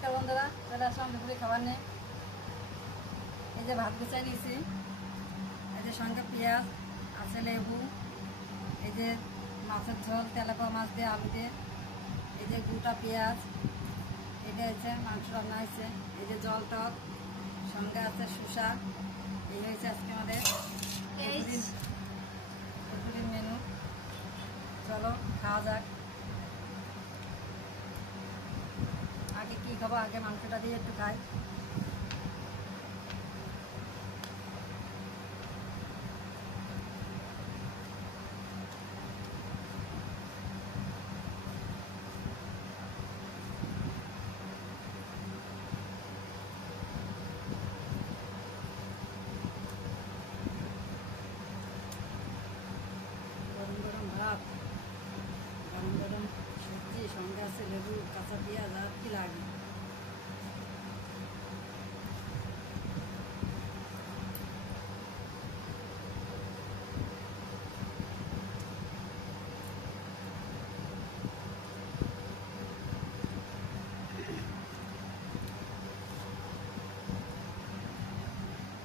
নমস্কার বন্ধুরা, চলে আসলাম দুপুরে খাবার নিয়ে। এই যে ভাত গুছাই নিয়েছি, এই যে সঙ্গে পেঁয়াজ আছে, লেবু, এই যে মাছের ঝোল তেলাপোয়া মাছ দিয়ে আলু দিয়ে, এই যে গোটা পেঁয়াজ, এটা হচ্ছে মাংস রান্না হয়েছে, এই যে জল টক, সঙ্গে আছে শসা। এই হয়েছে আজকে আমাদের দুপুরের মেনু। চলো খাওয়া যাক। আগে কি খাবো, আগে মাংসটা দিয়ে একটু খাই।